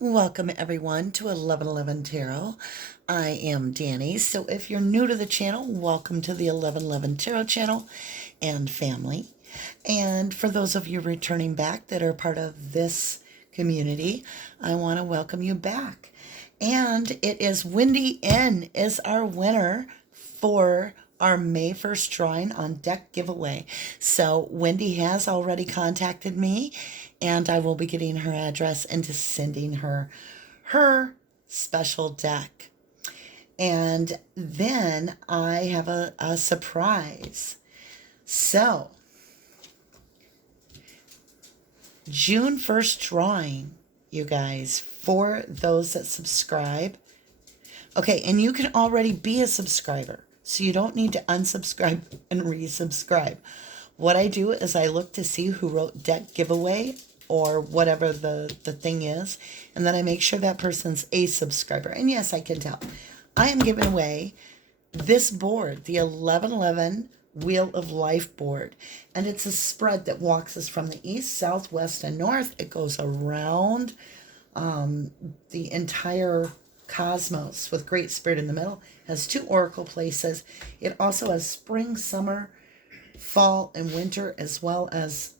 Welcome everyone to 1111 Tarot. I am Danny. So if you're new to the channel, welcome to the 1111 Tarot channel and family. And for those of you returning back that are part of this community, I want to welcome you back. And it is Wendy N is our winner for our May 1st drawing on deck giveaway. So Wendy has already contacted me, and I will be getting her address and just sending her special deck. And then I have a surprise. So June 1st drawing, you guys, for those that subscribe. Okay, and you can already be a subscriber, so you don't need to unsubscribe and resubscribe. What I do is I look to see who wrote deck giveaway or whatever the thing is, and then I make sure that person's a subscriber. And yes, I can tell. I am giving away this board, the 1111 Wheel of Life board, and it's a spread that walks us from the east, south, west, and north. It goes around the entire cosmos with Great Spirit in the middle. It has 2 oracle places. It also has spring, summer, fall, and winter, as well as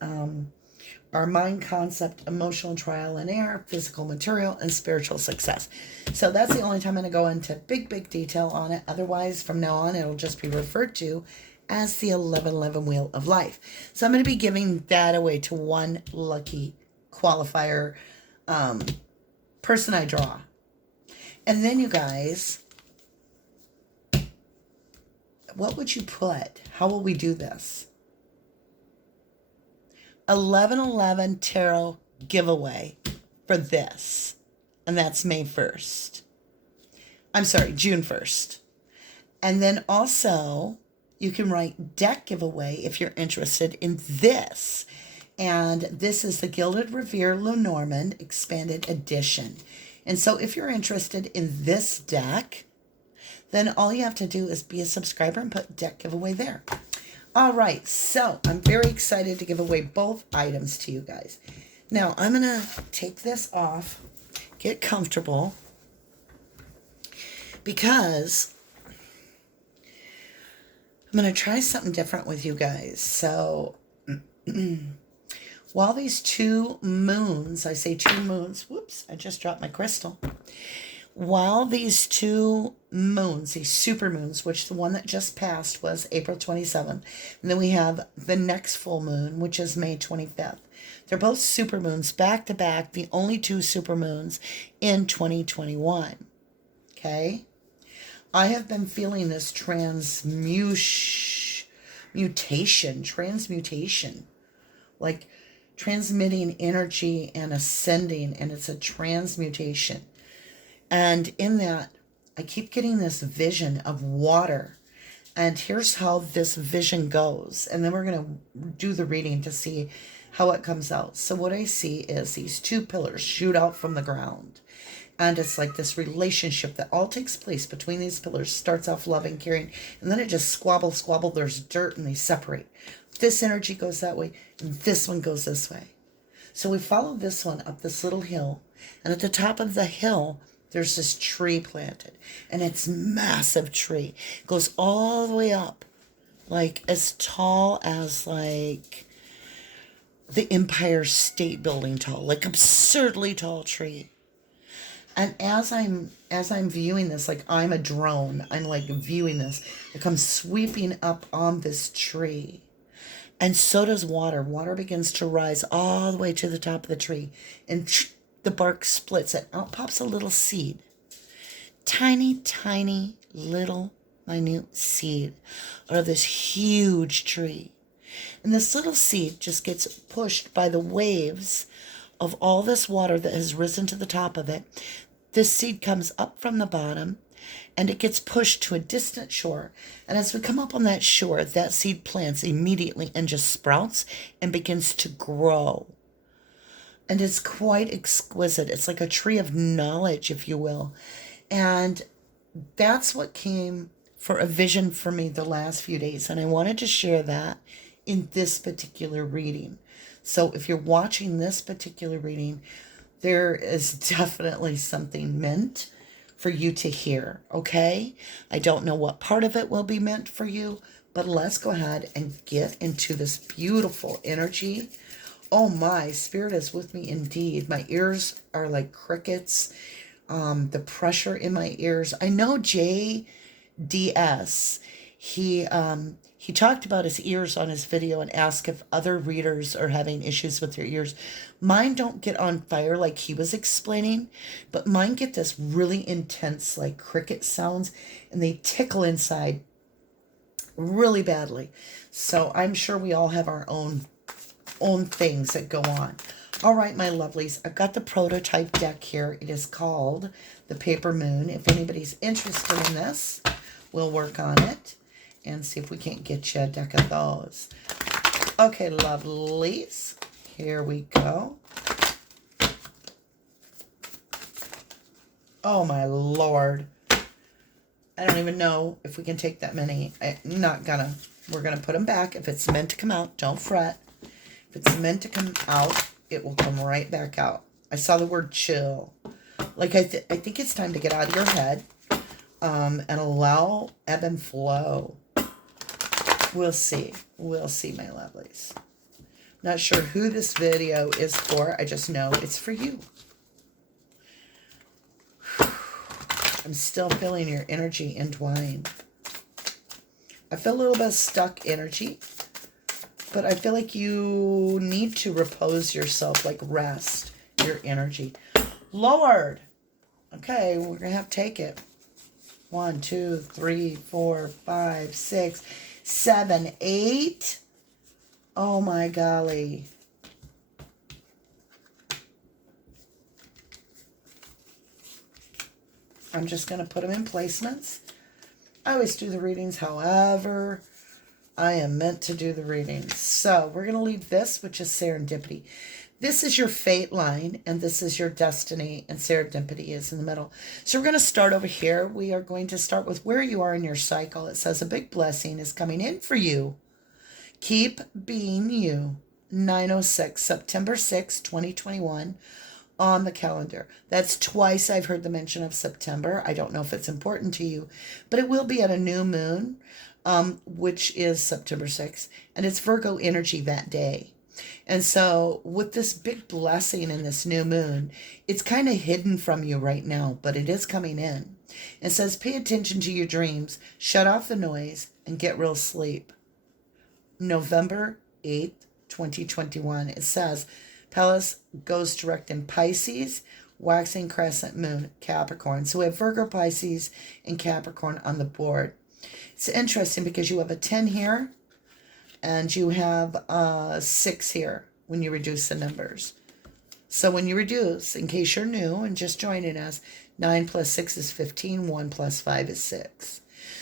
our mind concept, emotional trial and error, physical material, and spiritual success. So that's the only time I'm going to go into big detail on it. Otherwise, from now on, it'll just be referred to as the 1111 Wheel of Life. So I'm going to be giving that away to one lucky qualifier person I draw. And then, you guys, what would you put? How will we do this? 1111 Tarot giveaway for this. And that's May 1st. I'm sorry, June 1st. And then also, you can write deck giveaway if you're interested in this. And this is the Gilded Revere Lenormand Expanded Edition. And so if you're interested in this deck, then all you have to do is be a subscriber and put deck giveaway there. All right, so I'm very excited to give away both items to you guys. Now, I'm going to take this off, get comfortable, because I'm going to try something different with you guys. So while these 2 moons, I say 2 moons, whoops, I just dropped my crystal. While these 2 moons, these super moons, which the one that just passed was April 27th, and then we have the next full moon, which is May 25th. They're both super moons back to back, the only 2 super moons in 2021. Okay? I have been feeling this transmutation, like transmitting energy and ascending, and it's a transmutation. And in that, I keep getting this vision of water. And here's how this vision goes. And then we're going to do the reading to see how it comes out. So what I see is these 2 pillars shoot out from the ground. And it's like this relationship that all takes place between these pillars. Starts off loving, caring, and then it just squabble. There's dirt and they separate. This energy goes that way, and this one goes this way. So we follow this one up this little hill. And at the top of the hill, there's this tree planted, and it's a massive tree. It goes all the way up, like as tall as like the Empire State Building tall, like absurdly tall tree. And as I'm viewing this, like I'm a drone, I'm like viewing this, it comes sweeping up on this tree. And so does water. Water begins to rise all the way to the top of the tree, and the bark splits and out pops a little seed. Tiny little minute seed out of this huge tree. And this little seed just gets pushed by the waves of all this water that has risen to the top of it. This seed comes up from the bottom and it gets pushed to a distant shore. And as we come up on that shore, that seed plants immediately and just sprouts and begins to grow. And it's quite exquisite. It's like a tree of knowledge, if you will. And that's what came for a vision for me the last few days. And I wanted to share that in this particular reading. So if you're watching this particular reading, There is definitely something meant for you to hear, okay? I don't know what part of it will be meant for you, but let's go ahead and get into this beautiful energy. Oh my, Spirit is with me indeed. My ears are like crickets. The pressure in my ears. I know JDS, he talked about his ears on his video and asked if other readers are having issues with their ears. Mine don't get on fire like he was explaining, but mine get this really intense like cricket sounds, and they tickle inside really badly. So I'm sure we all have our own things that go on. All right, my lovelies, I've got the prototype deck here. It is called the Paper Moon. If anybody's interested in this, we'll work on it and see if we can't get you a deck of those. Okay, lovelies, here we go. Oh, my Lord. I don't even know if we can take that many. I'm not gonna. We're gonna put them back. If it's meant to come out, don't fret. If it's meant to come out, it will come right back out. I saw the word chill. Like, I think it's time to get out of your head and allow ebb and flow. We'll see. We'll see, my lovelies. Not sure who this video is for. I just know it's for you. I'm still feeling your energy entwine. I feel a little bit of stuck energy, but I feel like you need to repose yourself, like rest your energy. Lord. Okay, we're going to have to take it. 1, 2, 3, 4, 5, 6, 7, 8. Oh my golly. I'm just going to put them in placements. I always do the readings however I am meant to do the readings. So we're going to leave this, which is serendipity. This is your fate line, and this is your destiny, and serendipity is in the middle. So we're going to start over here. We are going to start with where you are in your cycle. It says a big blessing is coming in for you. Keep being you. 906, September 6, 2021. On the calendar. That's twice I've heard the mention of September. I don't know if it's important to you, but it will be at a new moon, which is September 6th, and it's Virgo energy that day. And so with this big blessing in this new moon, it's kind of hidden from you right now, but it is coming in. It says, pay attention to your dreams, shut off the noise, and get real sleep. November 8th, 2021. It says, Pallas goes direct in Pisces, waxing crescent moon, Capricorn. So we have Virgo, Pisces, and Capricorn on the board. It's interesting because you have a 10 here, and you have 6 here when you reduce the numbers. So when you reduce, in case you're new and just joining us, 9 plus 6 is 15, 1 plus 5 is 6.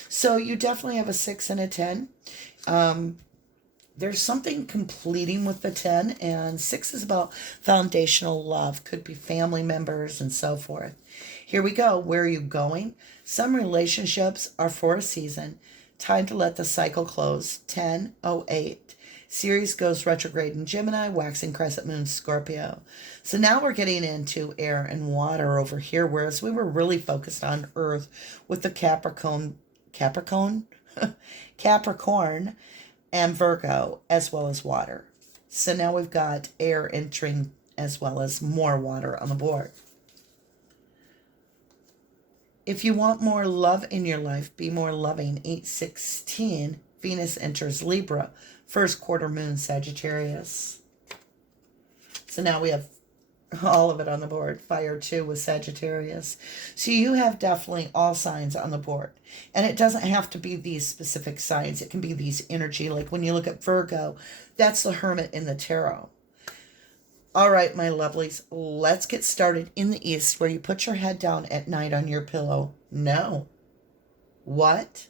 So you definitely have a 6 and a 10. There's something completing with the 10, and 6 is about foundational love. Could be family members and so forth. Here we go. Where are you going? Some relationships are for a season. Time to let the cycle close. 10:08. Ceres goes retrograde in Gemini, waxing crescent moon, Scorpio. So now we're getting into air and water over here, whereas we were really focused on earth with the Capricorn, Capricorn, and Virgo, as well as water. So now we've got air entering as well as more water on the board. If you want more love in your life, be more loving. 8/16, Venus enters Libra, first quarter moon, Sagittarius. So now we have all of it on the board. Fire 2 with Sagittarius. So you have definitely all signs on the board. And it doesn't have to be these specific signs. It can be these energy. Like when you look at Virgo, that's the Hermit in the tarot. All right, my lovelies, let's get started in the East, where you put your head down at night on your pillow. No. What?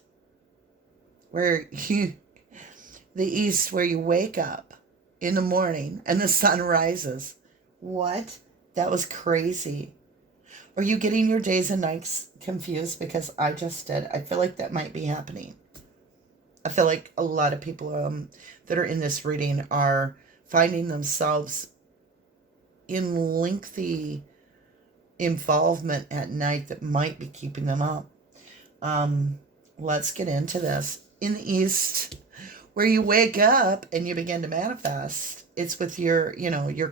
Where you, the East, where you wake up in the morning and the sun rises. What? That was crazy. Are you getting your days and nights confused? Because I just did. I feel like that might be happening. I feel like a lot of people that are in this reading are finding themselves in lengthy involvement at night that might be keeping them up. Let's get into this. In the East, where you wake up and you begin to manifest, it's with your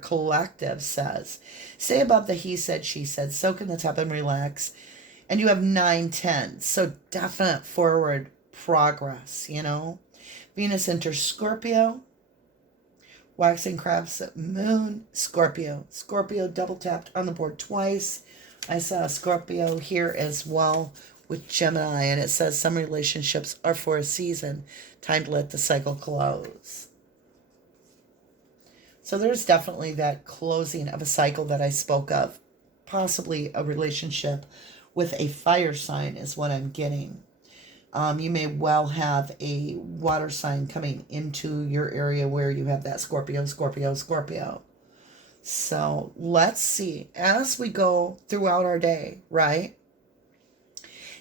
collective says. Stay above the he said, she said, soak in the tub and relax. And you have 9-10. So definite forward progress, Venus enters Scorpio. Waxing crabs moon, Scorpio. Scorpio double tapped on the board twice. I saw Scorpio here as well with Gemini, and it says some relationships are for a season. Time to let the cycle close. So there's definitely that closing of a cycle that I spoke of. Possibly a relationship with a fire sign is what I'm getting. You may well have a water sign coming into your area where you have that Scorpio, Scorpio, Scorpio. So let's see. As we go throughout our day, right?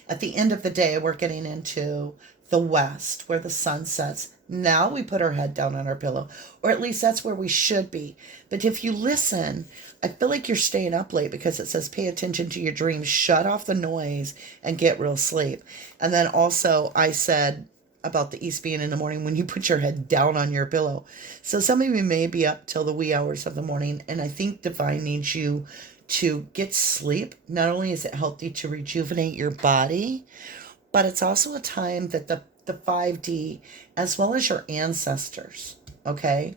At the end of the day, we're getting into the west where the sun sets. Now we put our head down on our pillow, or at least that's where we should be. But if you listen, I feel like you're staying up late because it says pay attention to your dreams, shut off the noise, and get real sleep. And then also I said about the east being in the morning when you put your head down on your pillow. So some of you may be up till the wee hours of the morning, and I think divine needs you to get sleep. Not only is it healthy to rejuvenate your body, but it's also a time that the 5D, as well as your ancestors, okay?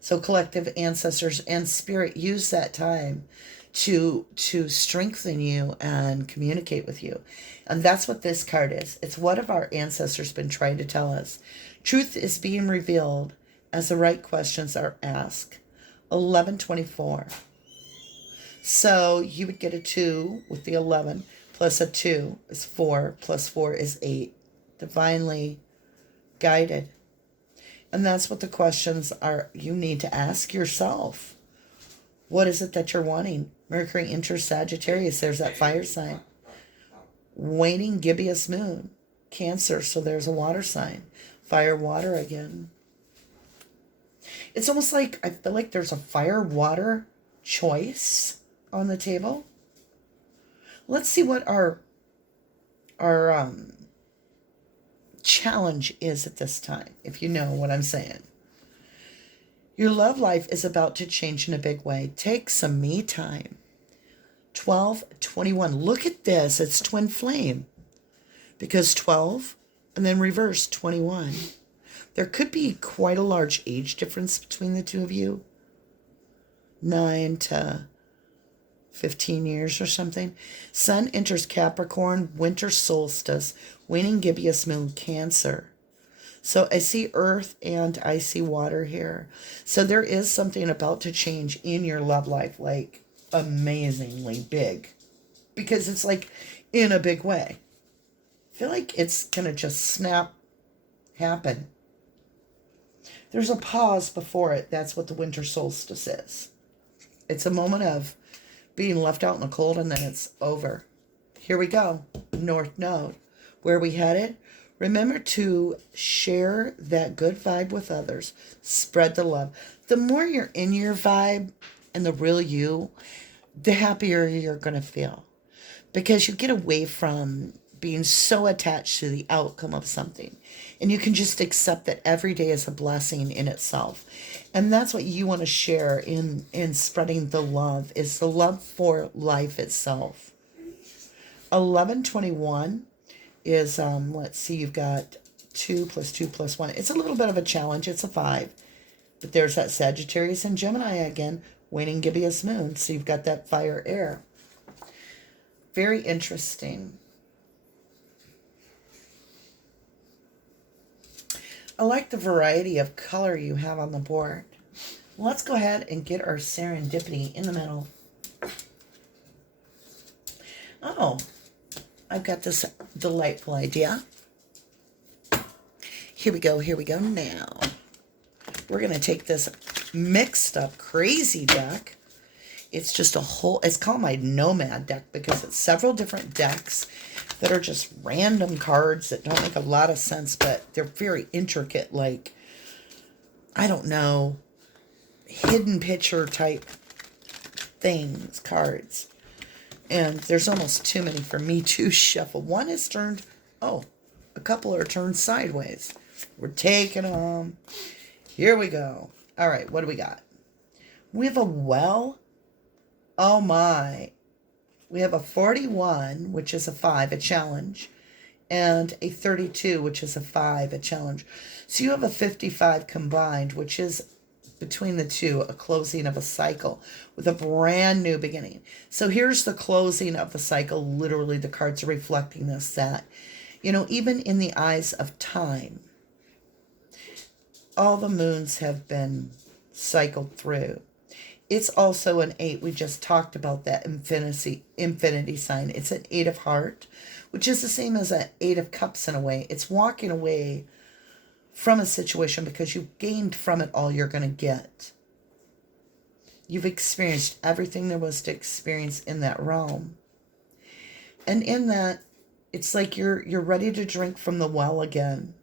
So collective ancestors and spirit use that time to strengthen you and communicate with you. And that's what this card is. It's what have our ancestors been trying to tell us. Truth is being revealed as the right questions are asked. 1124. So you would get a 2 with the 11, plus a 2 is 4, plus 4 is 8. Divinely guided. And that's what the questions are you need to ask yourself. What is it that you're wanting? Mercury enters Sagittarius. There's that fire sign. Waning gibbous moon. Cancer. So there's a water sign. Fire, water again. It's almost like I feel like there's a fire, water choice on the table. Let's see what our challenge is at this time, if you know what I'm saying. Your love life is about to change in a big way. Take some me time. 1221. Look at this. It's twin flame. Because 12 and then reverse 21. There could be quite a large age difference between the two of you. 9 to 15 years or something. Sun enters Capricorn, winter solstice, waning gibbous moon, Cancer. So I see earth and I see water here. So there is something about to change in your love life, like amazingly big. Because it's like in a big way. I feel like it's going to just snap, happen. There's a pause before it. That's what the winter solstice is. It's a moment of being left out in the cold, and then it's over. Here we go. North Node. Where are we headed? Remember to share that good vibe with others. Spread the love. The more you're in your vibe and the real you, the happier you're going to feel. Because you get away from being so attached to the outcome of something. And you can just accept that every day is a blessing in itself. And that's what you want to share in spreading the love, is the love for life itself. 1121 is, let's see, you've got 2 plus 2 plus 1. It's a little bit of a challenge. It's a 5. But there's that Sagittarius and Gemini again, waning gibbous moon. So you've got that fire air. Very interesting. I like the variety of color you have on the board. Let's go ahead and get our serendipity in the middle. Oh, I've got this delightful idea. Here we go now. We're going to take this mixed up crazy deck. It's just a whole, it's called my Nomad deck because it's several different decks that are just random cards that don't make a lot of sense, but they're very intricate, like, I don't know, hidden picture type things, cards. And there's almost too many for me to shuffle. One is turned, a couple are turned sideways. We're taking them. Here we go. All right, what do we got? We have a well. Oh my. We have a 41, which is a 5, a challenge, and a 32, which is a 5, a challenge. So you have a 55 combined, which is between the two, a closing of a cycle with a brand new beginning. So here's the closing of the cycle. Literally, the cards are reflecting this, that, even in the eyes of time, all the moons have been cycled through. It's also an 8. We just talked about that infinity sign. It's an 8 of heart, which is the same as an 8 of cups in a way. It's walking away from a situation because you've gained from it all you're going to get. You've experienced everything there was to experience in that realm. And in that, it's like you're ready to drink from the well again.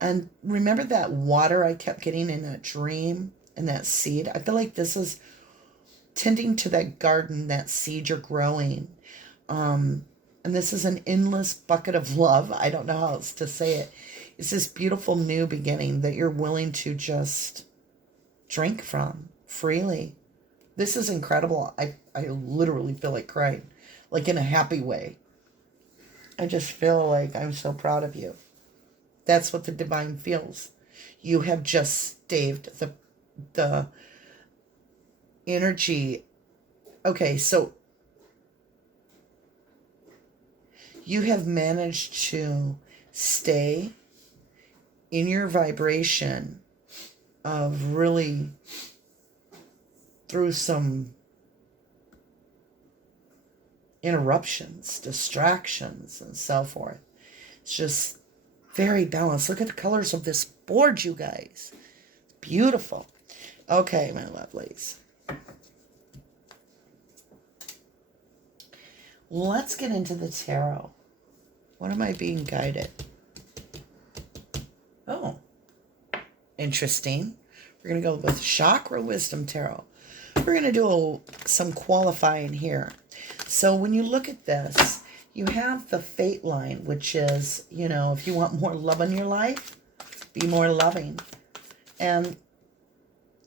And remember that water I kept getting in that dream and that seed? I feel like this is tending to that garden, that seed you're growing. And this is an endless bucket of love. I don't know how else to say it. It's this beautiful new beginning that you're willing to just drink from freely. This is incredible. I literally feel like crying, like in a happy way. I just feel like I'm so proud of you. That's what the divine feels. You have just staved the energy. Okay, so you have managed to stay in your vibration of really through some interruptions, distractions, and so forth. It's just very balanced. Look at the colors of this board, you guys. Beautiful. Okay, my lovelies. Let's get into the tarot. What am I being guided? Oh, interesting. We're going to go with Chakra Wisdom Tarot. We're going to do some qualifying here. So when you look at this, you have the fate line, which is, if you want more love in your life, be more loving. And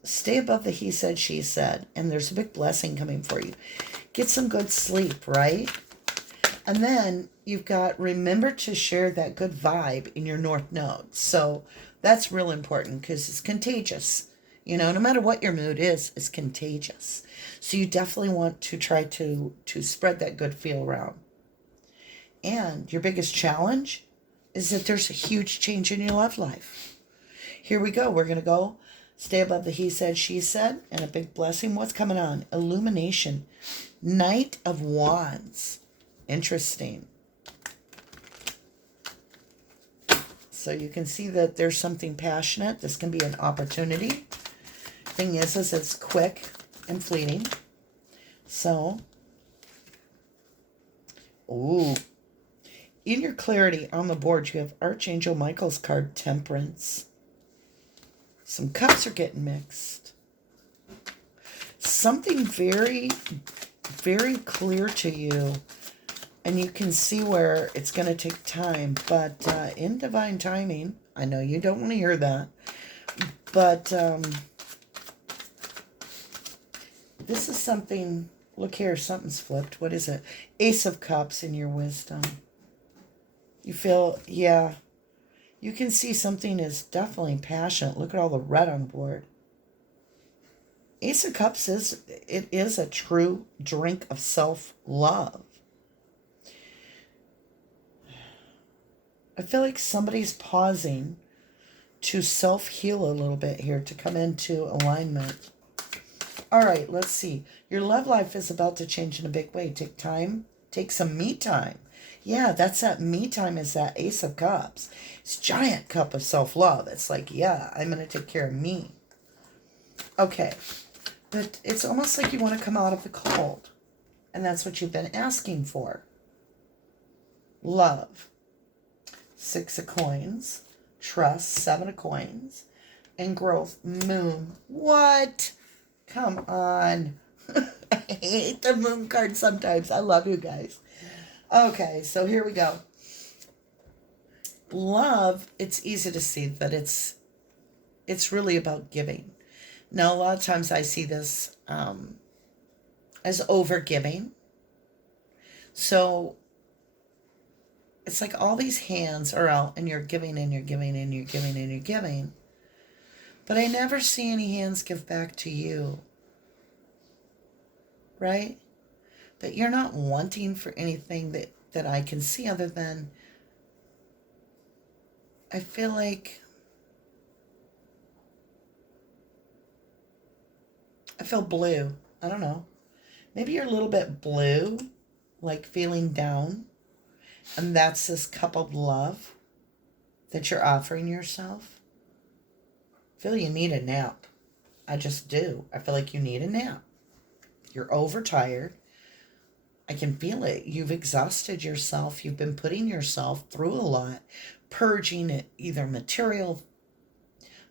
stay above the he said, she said. And there's a big blessing coming for you. Get some good sleep, right? And then you've got, remember to share that good vibe in your North Node. So that's real important because it's contagious. No matter what your mood is, it's contagious. So you definitely want to try to spread that good feel around. And your biggest challenge is that there's a huge change in your love life. Here we go. We're going to go stay above the he said, she said, and a big blessing. What's coming on? Illumination. Knight of Wands. Interesting. So you can see that there's something passionate. This can be an opportunity. Thing is it's quick and fleeting. So, in your clarity on the board, you have Archangel Michael's card, Temperance. Some cups are getting mixed. Something very, very clear to you. And you can see where it's going to take time. But in divine timing, I know you don't want to hear that. But this is something, look here, something's flipped. What is it? Ace of Cups in your wisdom. You feel, you can see something is definitely passionate. Look at all the red on the board. Ace of Cups is a true drink of self-love. I feel like somebody's pausing to self-heal a little bit here to come into alignment. All right, let's see. Your love life is about to change in a big way. Take time. Take some me time. Yeah, that's that me time is that Ace of Cups. It's a giant cup of self-love. It's like, I'm going to take care of me. Okay. But it's almost like you want to come out of the cold. And that's what you've been asking for. Love. 6 of Coins. Trust. 7 of Coins. And growth. Moon. What? Come on. I hate the moon card sometimes. I love you guys. Okay, so here we go. Love, it's easy to see that it's really about giving. Now, a lot of times I see this as over giving. So it's like all these hands are out and you're giving and you're giving and you're giving and you're giving. But I never see any hands give back to you. Right? But you're not wanting for anything that I can see other than I feel like I feel blue. I don't know. Maybe you're a little bit blue, like feeling down. And that's this cup of love that you're offering yourself. I feel you need a nap. I just do. I feel like you need a nap. You're overtired. I can feel it. You've exhausted yourself. You've been putting yourself through a lot, purging it, either material,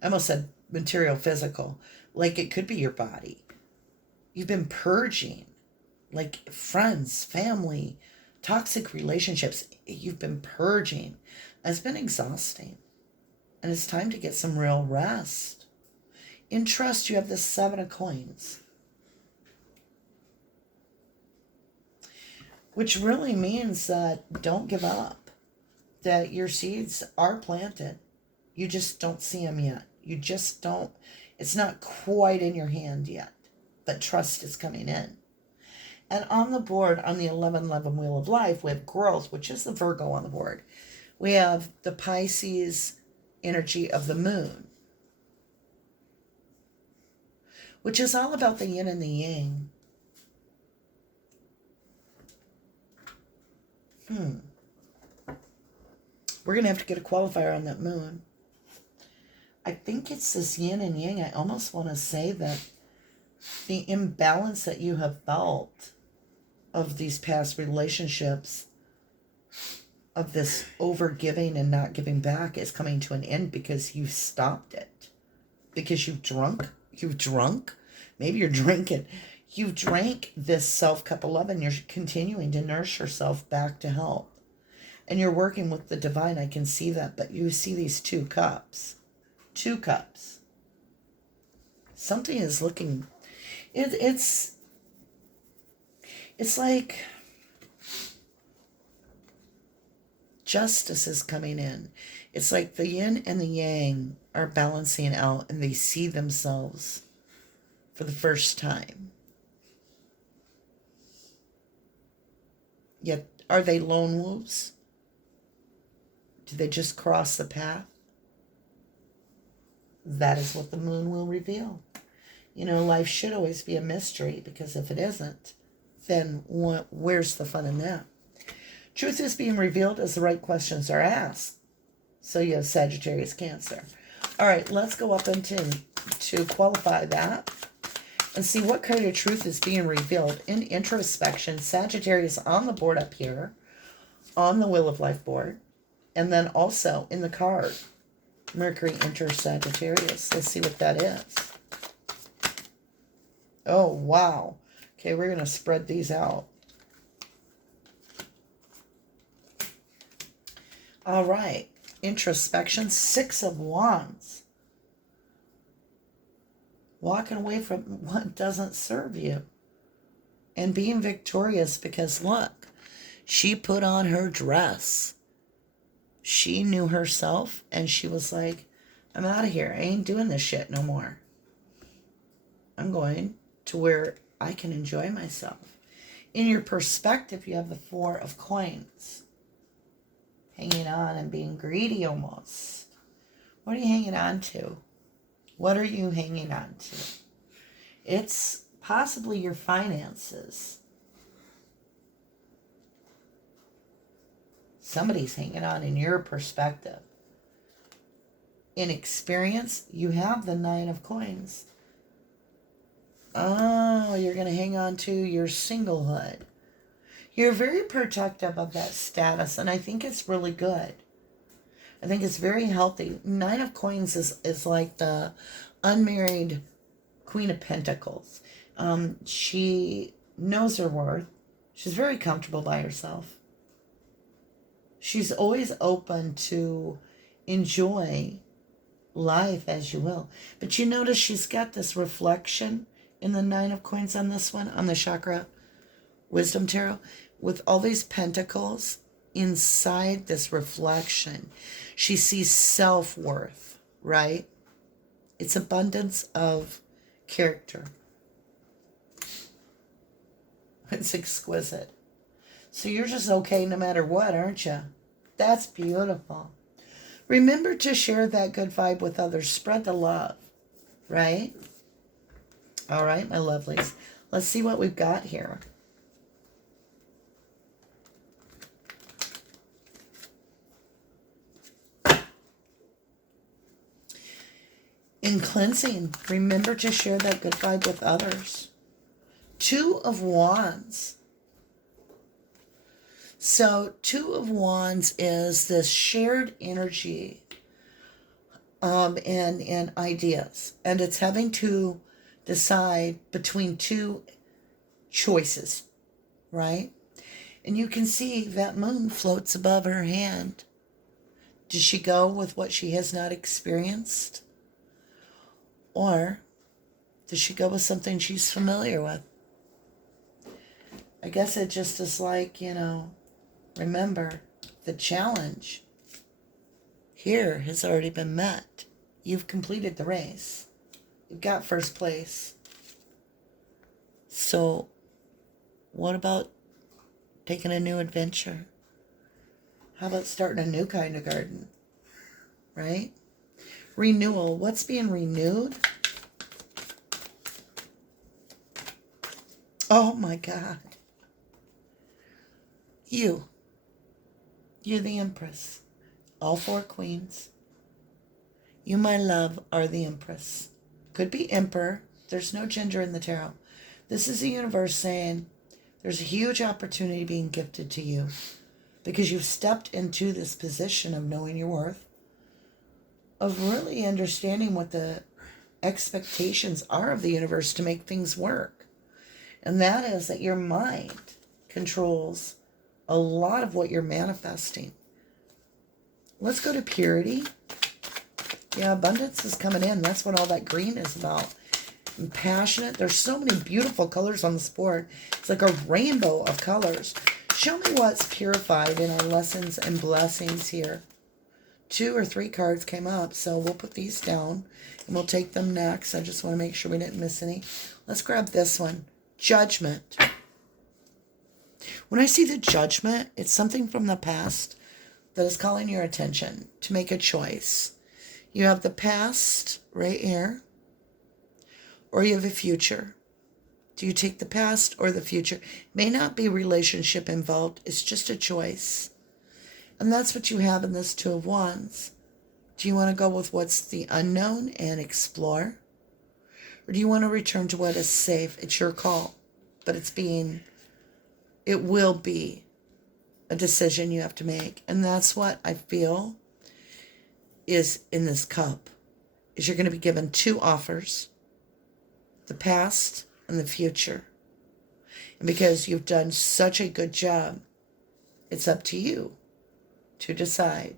I almost said material, physical, like it could be your body. You've been purging, like friends, family, toxic relationships. You've been purging. It's been exhausting. And it's time to get some real rest. In trust, you have the 7 of coins, which really means that don't give up, that your seeds are planted. You just don't see them yet. You just don't, it's not quite in your hand yet, but trust is coming in. And on the board, on the 1111 Wheel of Life, we have growth, which is the Virgo on the board. We have the Pisces energy of the moon, which is all about the yin and the yang. We're going to have to get a qualifier on that moon. I think it's this yin and yang. I almost want to say that the imbalance that you have felt of these past relationships, of this over giving and not giving back, is coming to an end because you've stopped it. Because you've drunk. Maybe you're drinking. You've drank this self-cup of love and you're continuing to nurse yourself back to health. And you're working with the divine. I can see that. But you see these 2 cups. 2 cups. Something is looking... It's like justice is coming in. It's like the yin and the yang are balancing out and they see themselves for the first time. Yet, are they lone wolves? Do they just cross the path? That is what the moon will reveal. You know, life should always be a mystery, because if it isn't, then where's the fun in that? Truth is being revealed as the right questions are asked. So you have Sagittarius, Cancer. All right, let's go up to qualify that and see what kind of truth is being revealed in introspection. Sagittarius on the board up here, on the Wheel of Life board, and then also in the card, Mercury enters Sagittarius. Let's see what that is. Oh, wow. Okay, we're going to spread these out. All right. Introspection, 6 of Wands. Walking away from what doesn't serve you. And being victorious because, look, she put on her dress. She knew herself and she was like, I'm out of here. I ain't doing this shit no more. I'm going to where I can enjoy myself. In your perspective, you have the 4 of coins. Hanging on and being greedy almost. What are you hanging on to? What are you hanging on to? It's possibly your finances. Somebody's hanging on in your perspective. In experience, you have the 9 of coins. Oh, you're going to hang on to your singlehood. You're very protective of that status, and I think it's really good. I think it's very healthy. 9 of coins is like the unmarried Queen of Pentacles. She knows her worth. She's very comfortable by herself. She's always open to enjoy life as you will. But you notice she's got this reflection in the Nine of Coins on this one, on the Chakra Wisdom Tarot, with all these pentacles inside this reflection. She sees self-worth, right? It's abundance of character. It's exquisite. So you're just okay no matter what, aren't you? That's beautiful. Remember to share that good vibe with others. Spread the love, right? All right, my lovelies. Let's see what we've got here. In cleansing, remember to share that good vibe with others. Two of Wands. So Two of Wands is this shared energy and ideas. And it's having to decide between two choices, right? And you can see that moon floats above her hand. Does she go with what she has not experienced? Or does she go with something she's familiar with? I guess it just is like, remember, the challenge here has already been met. You've completed the race. You've got first place. So what about taking a new adventure? How about starting a new kind of garden? Right? Renewal. What's being renewed? Oh my God. You're the Empress. All four queens. You, my love, are the Empress. Could be Emperor. There's no gender in the tarot. This is the universe saying there's a huge opportunity being gifted to you because you've stepped into this position of knowing your worth, of really understanding what the expectations are of the universe to make things work. And that is that your mind controls a lot of what you're manifesting. Let's go to purity. Yeah, abundance is coming in. That's what all that green is about. And passionate. There's so many beautiful colors on this board. It's like a rainbow of colors. Show me what's purified in our lessons and blessings here. 2 or 3 cards came up, so we'll put these down and we'll take them next. I just want to make sure we didn't miss any. Let's grab this one. Judgment. When I see the Judgment, it's something from the past that is calling your attention to make a choice. You have the past right here, or you have a future. Do you take the past or the future? May not be relationship involved. It's just a choice. And that's what you have in this Two of Wands. Do you want to go with what's the unknown and explore? Or do you want to return to what is safe? It's your call. But it will be a decision you have to make. And that's what I feel is in this cup. Is you're going to be given 2 offers. The past and the future. And because you've done such a good job, it's up to you to decide.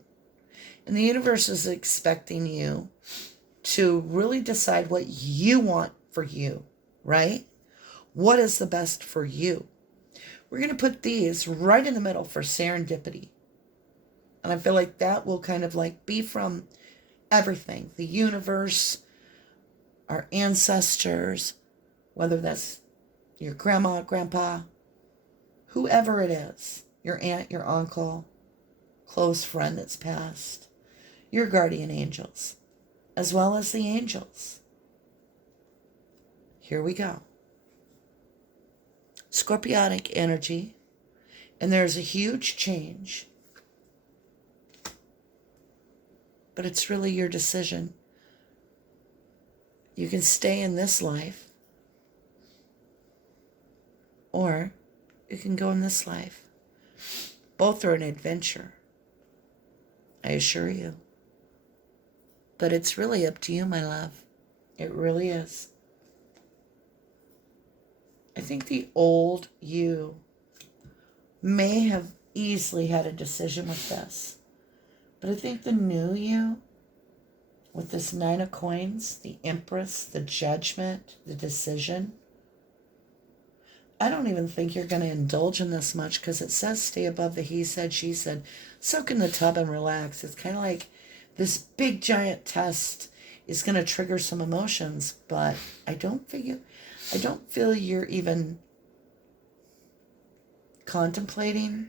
And the universe is expecting you to really decide what you want for you, right? What is the best for you? We're going to put these right in the middle for serendipity. And I feel like that will kind of like be from everything. The universe, our ancestors, whether that's your grandma, grandpa, whoever it is, your aunt, your uncle, close friend that's passed, your guardian angels, as well as the angels. Here we go. Scorpionic energy, and there's a huge change, but it's really your decision. You can stay in this life, or you can go in this life. Both are an adventure, I assure you. But it's really up to you, my love. It really is. I think the old you may have easily had a decision with this. But I think the new you, with this Nine of Coins, the Empress, the Judgment, the Decision, I don't even think you're going to indulge in this much because it says stay above the he said, she said. Soak in the tub and relax. It's kind of like this big giant test is going to trigger some emotions, but I don't feel you're even contemplating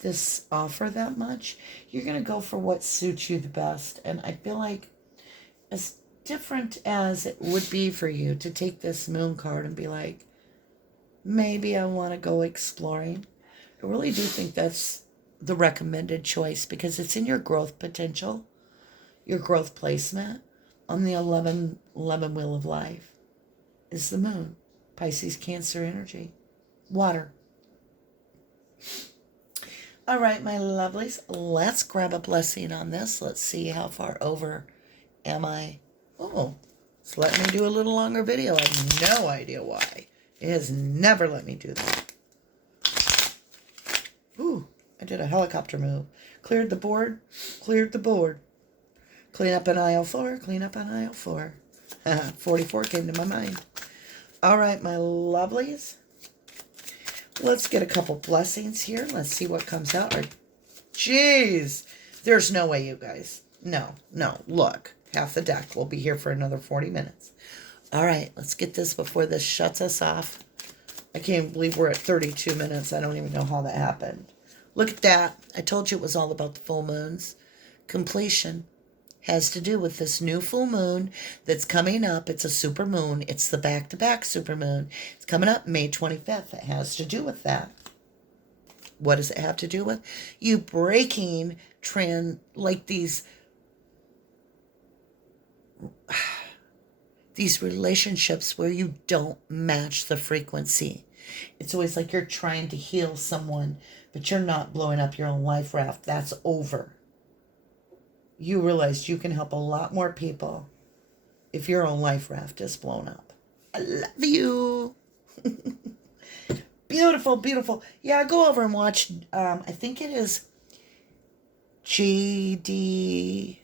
this offer that much. You're going to go for what suits you the best. And I feel like as different as it would be for you to take this moon card and be like, maybe I want to go exploring. I really do think that's the recommended choice because it's in your growth potential, your growth placement on the 11 wheel of life is the moon, Pisces, Cancer energy, water. All right, my lovelies, let's grab a blessing on this. Let's see how far over am I. Oh, it's letting me do a little longer video. I have no idea why. It has never let me do that. Ooh, I did a helicopter move. Cleared the board, cleared the board. Clean up on aisle 4, clean up on aisle 4. 44 came to my mind. All right, my lovelies. Let's get a couple blessings here. Let's see what comes out. Jeez, there's no way, you guys. No, look. Half the deck. We'll be here for another 40 minutes. All right, let's get this before this shuts us off. I can't believe we're at 32 minutes. I don't even know how that happened. Look at that. I told you it was all about the full moons. Completion has to do with this new full moon that's coming up. It's a super moon. It's the back-to-back super moon. It's coming up May 25th. It has to do with that. What does it have to do with? You breaking like these relationships where you don't match the frequency. It's always like you're trying to heal someone, but you're not blowing up your own life raft. That's over. You realize you can help a lot more people if your own life raft is blown up. I love you. Beautiful, beautiful. Yeah, go over and watch. I think it is GDT.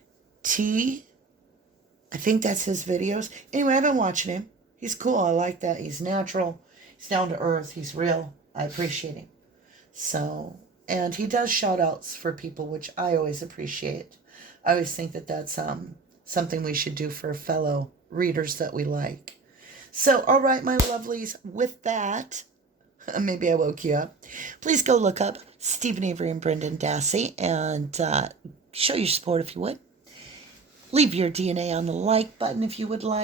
I think that's his videos. Anyway, I've been watching him. He's cool. I like that. He's natural. He's down to earth. He's real. I appreciate him. So, and he does shout outs for people, which I always appreciate. I always think that that's something we should do for fellow readers that we like. So, all right, my lovelies, with that, maybe I woke you up. Please go look up Stephen Avery and Brendan Dassey and show your support if you would. Leave your DNA on the like button if you would like.